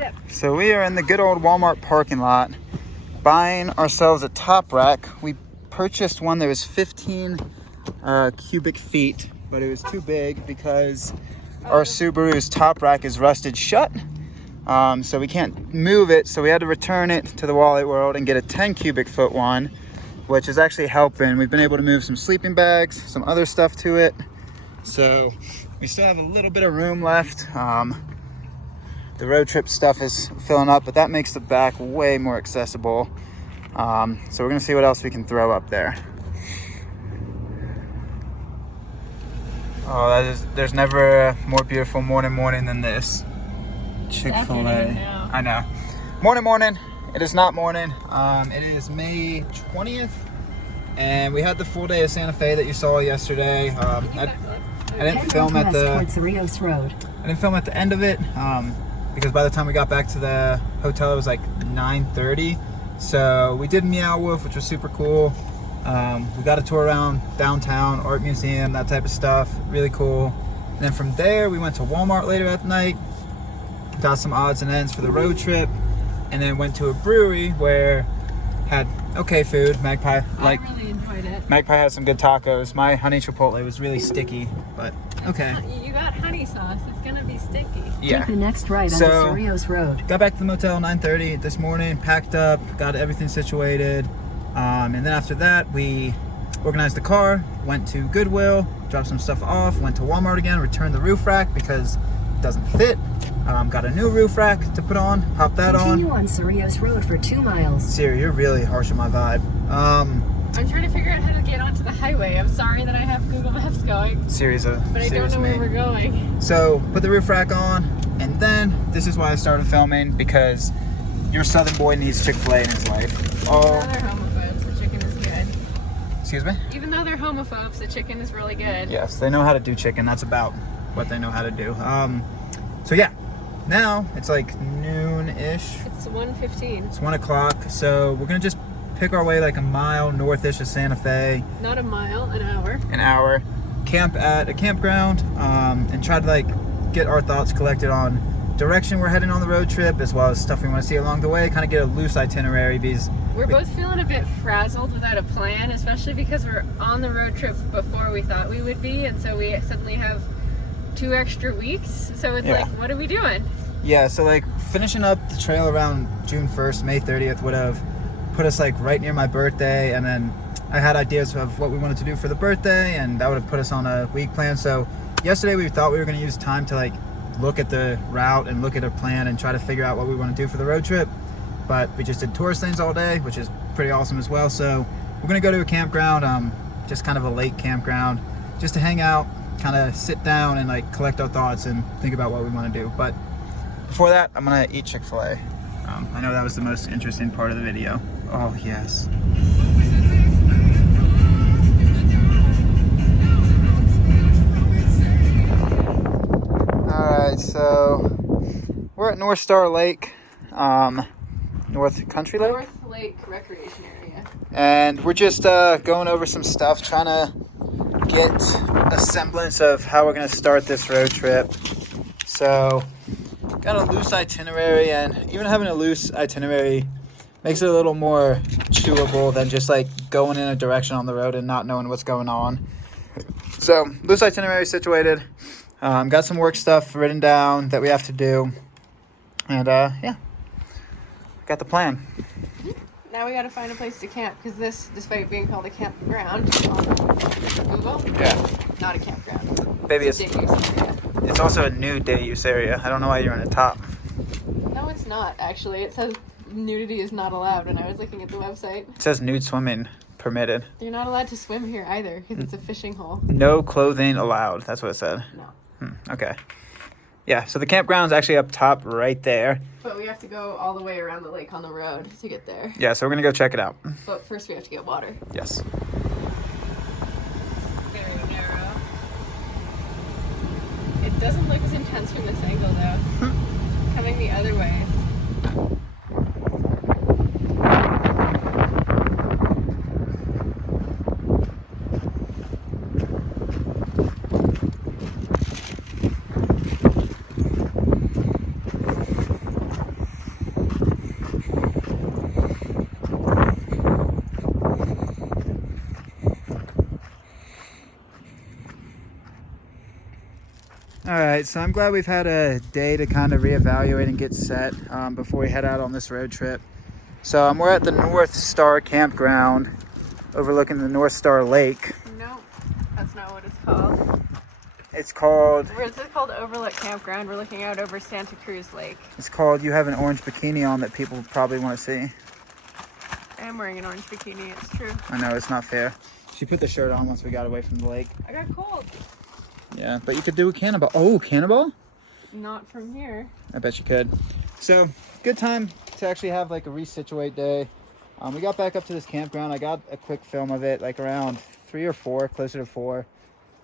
zip. So we are in the good old Walmart parking lot buying ourselves a top rack. We purchased one that was 15 cubic feet, but it was too big because our Subaru's top rack is rusted shut. So we can't move it, so we had to return it to the Wallet World and get a 10 cubic foot one, which is actually helping. We've been able to move some sleeping bags, some other stuff to it. So we still have a little bit of room left. The road trip stuff is filling up, but that makes the back way more accessible. So we're gonna see what else we can throw up there. Oh, there's never a more beautiful morning than this. Chick-fil-A. I know. Morning. It is not morning. It is May 20th, and we had the full day of Santa Fe that you saw yesterday. I didn't film at the end of it because by the time we got back to the hotel, it was like 9:30. So we did Meow Wolf, which was super cool. We got a tour around downtown, art museum, that type of stuff. Really cool. And then from there, we went to Walmart later at night, got some odds and ends for the road trip, and then went to a brewery where had okay food. Magpie, I really enjoyed it. Magpie had some good tacos. My honey chipotle was really sticky, but okay. You got honey sauce. It's gonna be sticky. Yeah. Take the next right on the Cerritos Road. Got back to the motel 9:30 this morning, packed up, got everything situated. And then after that, we organized the car, went to Goodwill, dropped some stuff off, went to Walmart again, returned the roof rack because it doesn't fit. Got a new roof rack to put on, popped that Continue on. on Cerritos Road for 2 miles. Siri, you're really harsh on my vibe. I'm trying to figure out how to get onto the highway. I'm sorry that I have Google Maps going. Siri's but I don't know where we're going. So, put the roof rack on, and then, this is why I started filming, because your southern boy needs Chick-fil-A in his life. Even though they're homophobes, the chicken is good. Excuse me? Even though they're homophobes, the chicken is really good. Yes, they know how to do chicken. That's about what they know how to do. So yeah, now it's like noon-ish. It's 1:15. It's 1 o'clock, so we're gonna just pick our way like a mile north-ish of Santa Fe. Not a mile, an hour. An hour. Camp at a campground, and try to like get our thoughts collected on direction we're heading on the road trip, as well as stuff we want to see along the way. Kind of get a loose itinerary because we're both feeling a bit frazzled without a plan, especially because we're on the road trip before we thought we would be, and so we suddenly have 2 extra weeks. So it's like, what are we doing? Yeah, so like finishing up the trail around June 1st, May 30th would have put us like right near my birthday, and then I had ideas of what we wanted to do for the birthday, and that would have put us on a week plan. So yesterday we thought we were going to use time to like look at the route and look at our plan and try to figure out what we want to do for the road trip, but we just did tourist things all day, which is pretty awesome as well. So we're going to go to a campground, just kind of a lake campground, just to hang out, kind of sit down and like collect our thoughts and think about what we want to do. But before that, I'm gonna eat Chick-fil-A. I know that was the most interesting part of the video. Oh yes. Alright, so we're at North Star Lake, North Country Lake? North Lake Recreation Area. And we're just going over some stuff, trying to get a semblance of how we're going to start this road trip. So, got a loose itinerary, and even having a loose itinerary makes it a little more chewable than just like going in a direction on the road and not knowing what's going on. So, loose itinerary situated. Got some work stuff written down that we have to do. And yeah, got the plan. Now we gotta find a place to camp, because this, despite being called a campground on Google, not a campground. Baby, it's a day use area. It's also a nude day use area. I don't know why you're on the top. No, it's not, actually. It says nudity is not allowed when I was looking at the website. It says nude swimming permitted. You're not allowed to swim here either, because it's a fishing hole. No clothing allowed. That's what it said. No. Okay. Yeah, so the campground's actually up top right there. But we have to go all the way around the lake on the road to get there. Yeah, so we're going to go check it out. But first we have to get water. Yes. Very narrow. It doesn't look as intense from this angle, though. Coming the other way. right, so I'm glad we've had a day to kind of reevaluate and get set before we head out on this road trip. So we're at the North Star campground overlooking the North Star Lake. No, that's not what it's called. It's called... Where is it called? Overlook Campground. We're looking out over Santa Cruz Lake. It's called You Have an Orange Bikini On that people probably want to see. I am wearing an orange bikini, it's true. I know, it's not fair. She put the shirt on once we got away from the lake. I got cold. Yeah, but you could do a cannonball. Oh, cannonball? Not from here. I bet you could. So, good time to actually have like a resituate day. We got back up to this campground. I got a quick film of it, like around 3 or 4, closer to 4.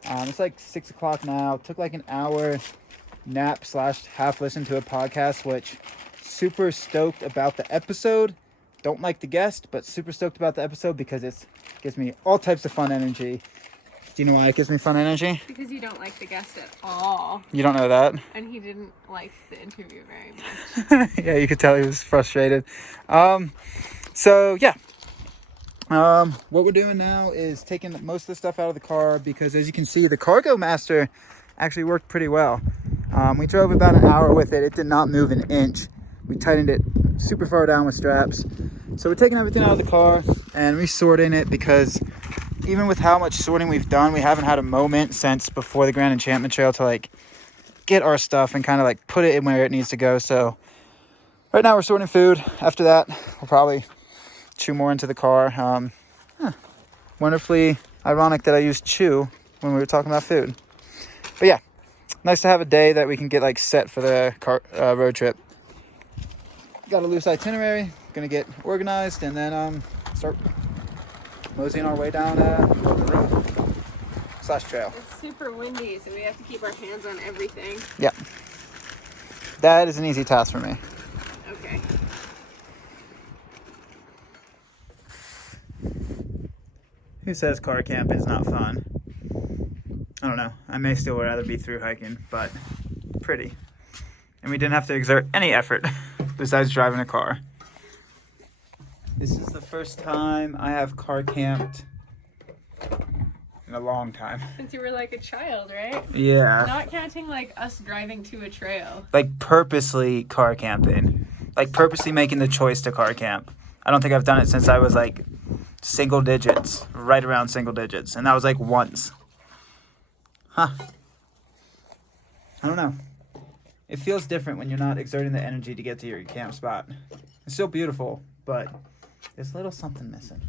It's like 6 o'clock now. Took like an hour nap / half listen to a podcast, which super stoked about the episode. Don't like the guest, but super stoked about the episode because it gives me all types of fun energy. Do you know why it gives me fun energy? Because you don't like the guest at all. You don't know that? And he didn't like the interview very much. Yeah, you could tell he was frustrated. So, yeah. What we're doing now is taking most of the stuff out of the car because, as you can see, the Cargo Master actually worked pretty well. We drove about an hour with it. It did not move an inch. We tightened it super far down with straps. So we're taking everything out of the car and resorting it because even with how much sorting we've done, we haven't had a moment since before the Grand Enchantment Trail to like get our stuff and kind of like put it in where it needs to go. So right now we're sorting food. After that, we'll probably chew more into the car. Wonderfully ironic that I used chew when we were talking about food. But yeah, nice to have a day that we can get like set for the road trip. Got a loose itinerary, gonna get organized and then start moseying our way down the road / trail. It's super windy, so we have to keep our hands on everything. Yeah, that is an easy task for me. Okay. Who says car camp is not fun? I don't know. I may still rather be through hiking, but pretty. And we didn't have to exert any effort besides driving a car. This is the first time I have car camped in a long time. Since you were like a child, right? Yeah. Not counting like us driving to a trail. Like purposely car camping. Like purposely making the choice to car camp. I don't think I've done it since I was like single digits. Right around single digits. And that was like once. Huh. I don't know. It feels different when you're not exerting the energy to get to your camp spot. It's still beautiful, but there's a little something missing.